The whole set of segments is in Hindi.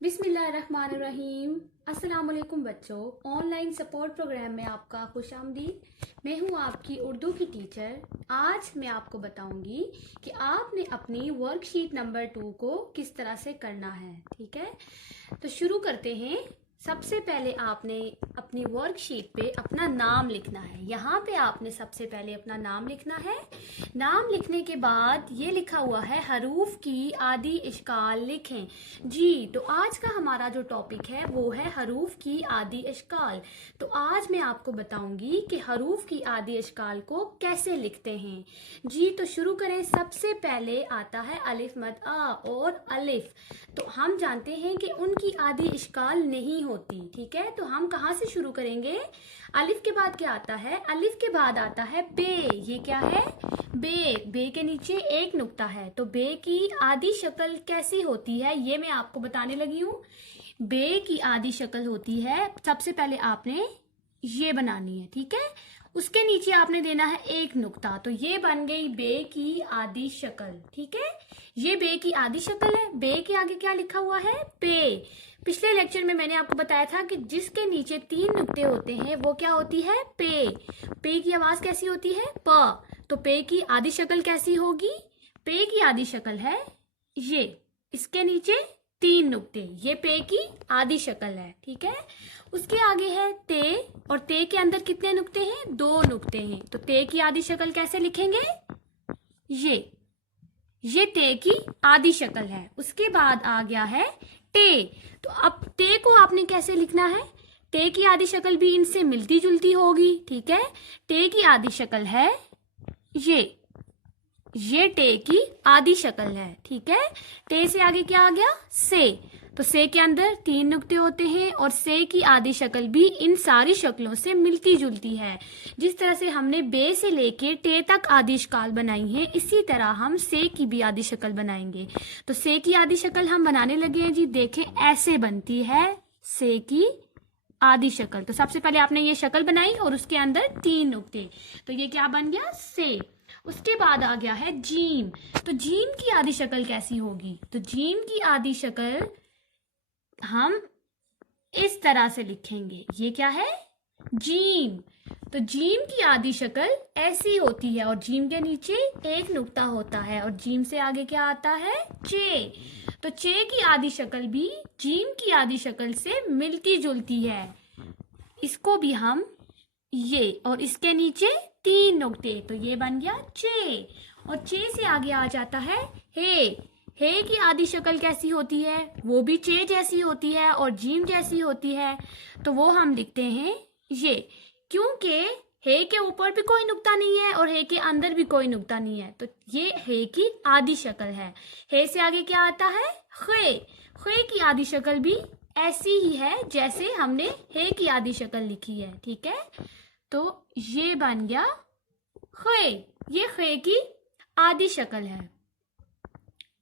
बिस्मिल्लाहिर्रहमानिर्रहीम। अस्सलाम वालेकुम बच्चों, ऑनलाइन सपोर्ट प्रोग्राम में आपका खुशामदीद। मैं हूं आपकी उर्दू की टीचर। आज मैं आपको बताऊंगी कि आपने अपनी वर्कशीट नंबर 2 को किस तरह से करना है। ठीक है, तो शुरू करते हैं। सबसे पहले आपने अपनी वर्कशीट पे अपना नाम लिखना है। यहाँ पे आपने सबसे पहले अपना नाम लिखना है। नाम लिखने के बाद ये लिखा हुआ है हरूफ की आदि इश्काल लिखें। जी, तो आज का हमारा जो टॉपिक है वो है हरूफ की आदि इश्काल। तो आज मैं आपको बताऊंगी कि हरूफ की आदि इश्काल को कैसे लिखते हैं। जी, तो शुरू करें। सबसे पहले आता है अलिफ मद आ और अलिफ। तो हम जानते हैं कि उनकी आदि इश्काल नहीं होती। ठीक है, तो हम कहाँ से शुरू करेंगे? अलिफ के बाद क्या आता है? अलिफ के बाद आता है बे। ये क्या है? बे। बे के नीचे एक नुक्ता है। तो बे की आदि शक्ल कैसी होती है ये मैं आपको बताने लगी हूँ। बे की आदि शक्ल होती है, सबसे पहले आपने ये बनानी है। ठीक है, उसके नीचे आपने देना है एक नुक्ता। तो ये बन गई बे की आदि शक्ल। ठीक है, ये बे की आदि शक्ल है। बे के आगे क्या लिखा हुआ है? पे। पिछले लेक्चर में मैंने आपको बताया था कि जिसके नीचे 3 नुक्ते होते हैं वो क्या होती है? पे। पे की आवाज कैसी होती है? प। तो पे की आदि शक्ल कैसी होगी? पे की आदि शक्ल है ये, इसके नीचे 3 नुक्ते, ये पे की आदि शक्ल है। ठीक है, उसके आगे है ते, और ते के अंदर कितने नुक्ते हैं? 2 नुक्ते हैं। तो ते की आदि शक्ल कैसे लिखेंगे? ये ते की आदि शक्ल है। उसके बाद आ गया है टे। तो अब टे को आपने कैसे लिखना है? टे की आदि शक्ल भी इनसे मिलती जुलती होगी। ठीक है, टे की आदि शक्ल है ये टे की आदि शक्ल है। ठीक है, टे से आगे क्या आ गया? से। तो से के अंदर 3 नुक्ते होते हैं और से की आदि शक्ल भी इन सारी शक्लों से मिलती जुलती है। जिस तरह से हमने बे से लेके टे तक आदि इश्काल बनाई है, इसी तरह हम से की भी आदि शक्ल बनाएंगे। तो से की आदि शक्ल हम बनाने लगे हैं जी। देखें, ऐसे बनती है से की आदि शक्ल। तो सबसे पहले आपने ये शक्ल बनाई और उसके अंदर 3 नुक्ते। तो ये क्या बन गया? से। उसके बाद आ गया है जीम। तो जीम की आदि शक्ल कैसी होगी? तो जीम की आदि शक्ल हम इस तरह से लिखेंगे। ये क्या है? जीम। तो जीम की आदि शक्ल ऐसी होती है और जीम के नीचे एक नुक्ता होता है और जीम से आगे क्या आता है? चे। तो चे की आदि शक्ल भी जीम की आदि शक्ल से मिलती जुलती है। इसको भी हम ये, और इसके नीचे 3 नुक्ते, तो ये बन गया चे। और चे से आगे आ जाता है हे। हे की आदि शक्ल कैसी होती है? वो भी चे जैसी होती है और जीम जैसी होती है। तो वो हम लिखते हैं ये, क्योंकि हे के ऊपर भी कोई नुक्ता नहीं है और हे के अंदर भी कोई नुक्ता नहीं है। तो ये हे की आदि शक्ल है। हे से आगे क्या आता है? खे। खे की आदि शक्ल भी ऐसी ही है जैसे हमने हे की आदि शक्ल लिखी है। ठीक है, तो ये बन गया खे। ये खे की आदि शक्ल है।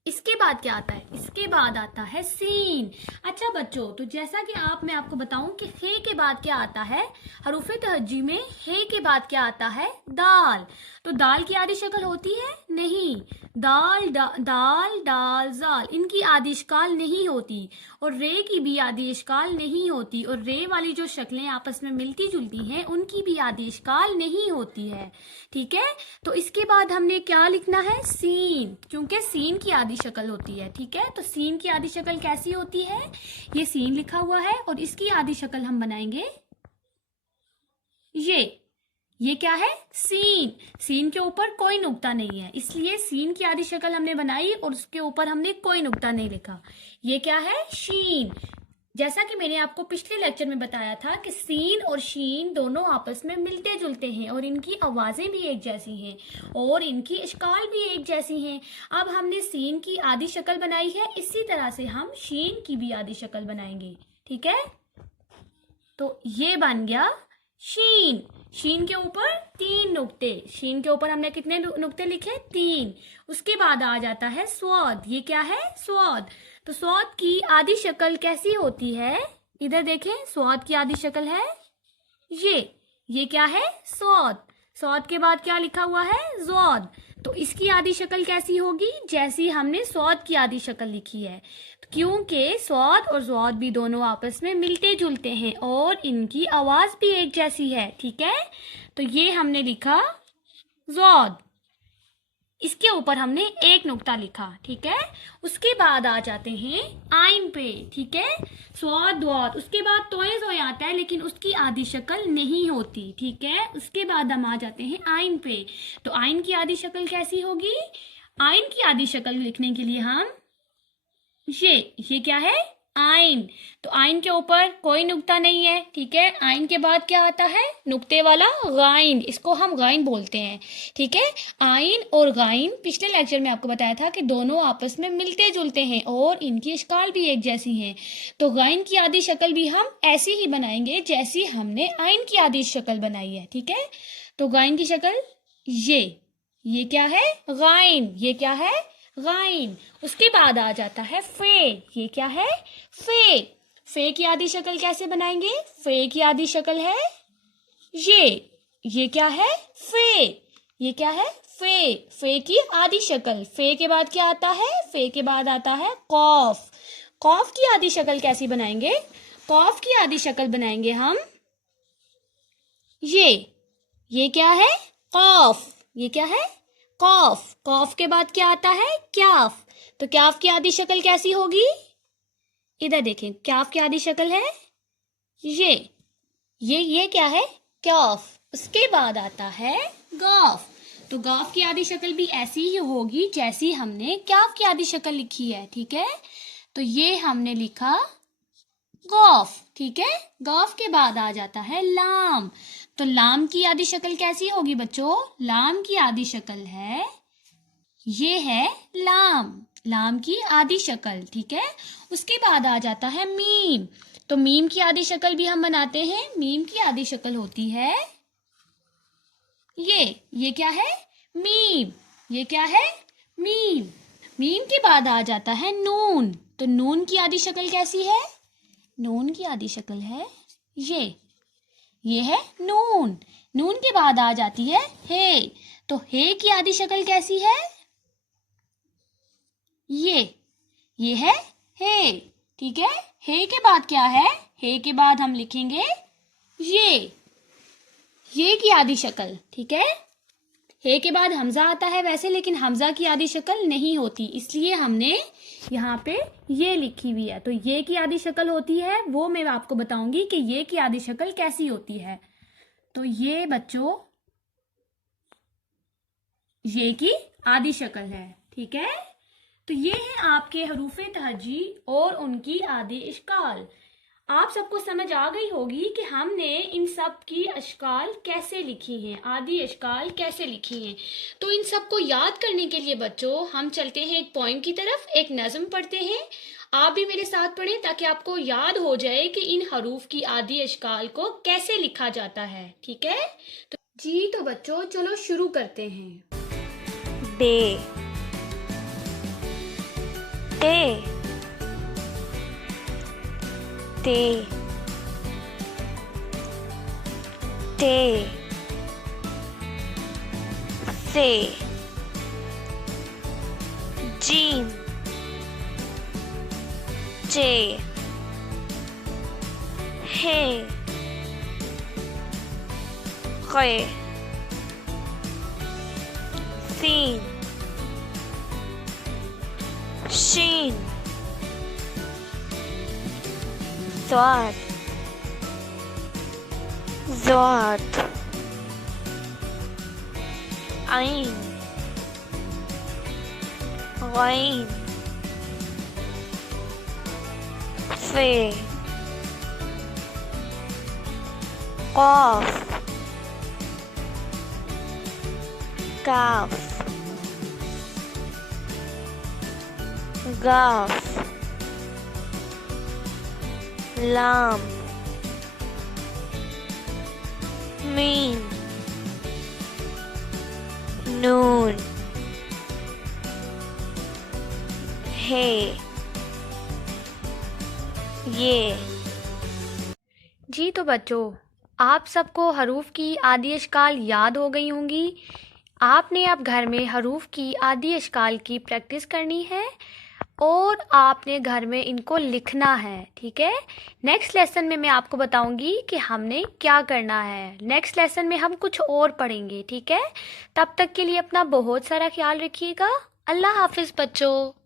इसके बाद क्या आता है? इसके बाद आता है सीन। अच्छा बच्चों, तो जैसा कि मैं आपको बताऊं कि हे के बाद क्या आता है? हरूफ तहज्जी में हे के बाद क्या आता है? दाल। तो दाल की आदि शक्ल होती है? नहीं। दाल दाल दाल जाल, इनकी आदि इश्काल नहीं होती। और रे की भी आदि इश्काल नहीं होती। और रे वाली जो शक्लें आपस में मिलती जुलती हैं उनकी भी आदि इश्काल नहीं होती है। ठीक है, तो इसके बाद हमने क्या लिखना है? सीन, क्योंकि सीन की आदि शक्ल होती है। ठीक है, तो सीन की आदि शक्ल कैसी होती है? ये सीन लिखा हुआ है और इसकी आदि शक्ल हम बनाएंगे ये क्या है? सीन। सीन के ऊपर कोई नुक्ता नहीं है, इसलिए सीन की आदि शक्ल हमने बनाई और उसके ऊपर हमने कोई नुक्ता नहीं लिखा। ये क्या है? शीन। जैसा कि मैंने आपको पिछले लेक्चर में बताया था कि सीन और शीन दोनों आपस में मिलते जुलते हैं और इनकी आवाजें भी एक जैसी हैं और इनकी इश्काल भी एक जैसी हैं। अब हमने सीन की आदि शक्ल बनाई है, इसी तरह से हम शीन की भी आदि शक्ल बनाएंगे। ठीक है, तो ये बन गया शीन। शीन के ऊपर 3 नुक्ते। शीन के ऊपर हमने कितने नुक्ते लिखे? 3। उसके बाद आ जाता है स्वाद। ये क्या है? स्वाद। तो स्वाद की आदि शक्ल कैसी होती है? इधर देखें, स्वाद की आदि शक्ल है ये क्या है? स्वाद। स्वाद के बाद क्या लिखा हुआ है? ज़ौद। तो इसकी आधी शक्ल कैसी होगी, जैसी हमने स्वाद की आधी शक्ल लिखी है, क्योंकि स्वाद और ज़ौद भी दोनों आपस में मिलते जुलते हैं और इनकी आवाज़ भी एक जैसी है। ठीक है, तो ये हमने लिखा ज़ौद, इसके ऊपर हमने एक नुक्ता लिखा। ठीक है, उसके बाद आ जाते हैं आइन पे। ठीक है, स्वाद द्वाद, उसके बाद तोय जोय आता है लेकिन उसकी आधी शक्ल नहीं होती। ठीक है, उसके बाद हम आ जाते हैं आइन पे। तो आइन की आधी शक्ल कैसी होगी, आइन की आधी शक्ल लिखने के लिए हम ये क्या है, आइन। तो आइन के ऊपर कोई नुक्ता नहीं है। ठीक है, आइन के बाद क्या आता है, नुक्ते वाला गाइन, इसको हम गाइन बोलते हैं। ठीक है, आइन और गाइन पिछले लेक्चर में आपको बताया था कि दोनों आपस में मिलते जुलते हैं और इनकी इश्काल भी एक जैसी हैं। तो गाइन की आधी शक्ल भी हम ऐसी ही बनाएंगे जैसी हमने आइन की आधी शक्ल बनाई है। ठीक है, तो गाइन की शक्ल ये क्या है, गाइन, ये क्या है, गाइन। उसके बाद आ जाता है फे, ये क्या है, फे। फे की आधी शक्ल कैसे बनाएंगे, फे की आधी शक्ल है ये क्या है, फे, ये क्या है, फे। फे की आधी शक्ल, फे के बाद क्या आता है, फे के बाद आता है कौफ। कौफ की आधी शक्ल कैसी बनाएंगे, कौफ की आधी शक्ल बनाएंगे हम ये क्या है, कौफ, ये क्या है, कौफ। कौफ के बाद क्या आता है, क्याफ। तो क्याफ की आधी शक्ल कैसी होगी, इधर देखें, क्याफ की आधी शक्ल है ये क्या है, क्याफ। उसके बाद आता है गाफ। तो गाफ की आधी शक्ल भी ऐसी ही होगी जैसी हमने क्याफ की आधी शक्ल लिखी है। ठीक है, तो ये हमने लिखा गौफ। ठीक है, गौफ के बाद आ जाता है लाम। तो लाम की आधी शक्ल कैसी होगी बच्चों, लाम की आधी शक्ल है ये है लाम, लाम की आधी शक्ल। ठीक है, उसके बाद आ जाता है मीम। तो मीम की आधी शक्ल भी हम बनाते हैं, मीम की आधी शक्ल होती है ये क्या है, मीम, ये क्या है, मीम। मीम के बाद आ जाता है नून। तो नून की आधी शक्ल कैसी है, नून की आधी शक्ल है ये है नून। नून के बाद आ जाती है हे। तो हे की आधी शक्ल कैसी है, ये है हे। ठीक है, हे के बाद क्या है, हे के बाद हम लिखेंगे ये की आधी शक्ल। ठीक है, हे के बाद हमजा आता है वैसे, लेकिन हमजा की आधी शक्ल नहीं होती, इसलिए हमने यहाँ पे ये लिखी हुई है। तो ये की आधी शक्ल होती है, वो मैं आपको बताऊंगी कि ये की आधी शक्ल कैसी होती है। तो ये बच्चों ये की आधी शक्ल है। ठीक है, तो ये है आपके हरूफ तहजी और उनकी आधी इश्काल। आप सबको समझ आ गई होगी कि हमने इन सब की अश्काल कैसे लिखी हैं, आदि अश्काल कैसे लिखी हैं। तो इन सब को याद करने के लिए बच्चों हम चलते हैं एक पोइम की तरफ, एक नज़म पढ़ते हैं। आप भी मेरे साथ पढ़ें ताकि आपको याद हो जाए कि इन हरूफ की आदि अश्काल को कैसे लिखा जाता है। ठीक है, तो बच्चों चलो शुरू करते हैं। डे, टे, टे, टे, से, जीम, जे, हे, खे, सीन, शीन, स्वाद, ज़ौद, आइन, गाइन, फे, क़ाफ, काफ, गाफ, लाम, मीम, नून, हे, ये। जी तो बच्चों आप सबको हरूफ की आदि अश्काल याद हो गई होंगी। आपने अब घर में हरूफ की आदि अशकाल की प्रैक्टिस करनी है और आपने घर में इनको लिखना है, ठीक है। नेक्स्ट लेसन में मैं आपको बताऊंगी कि हमने क्या करना है। नेक्स्ट लेसन में हम कुछ और पढ़ेंगे, ठीक है। तब तक के लिए अपना बहुत सारा ख्याल रखिएगा। अल्लाह हाफिज़ बच्चों।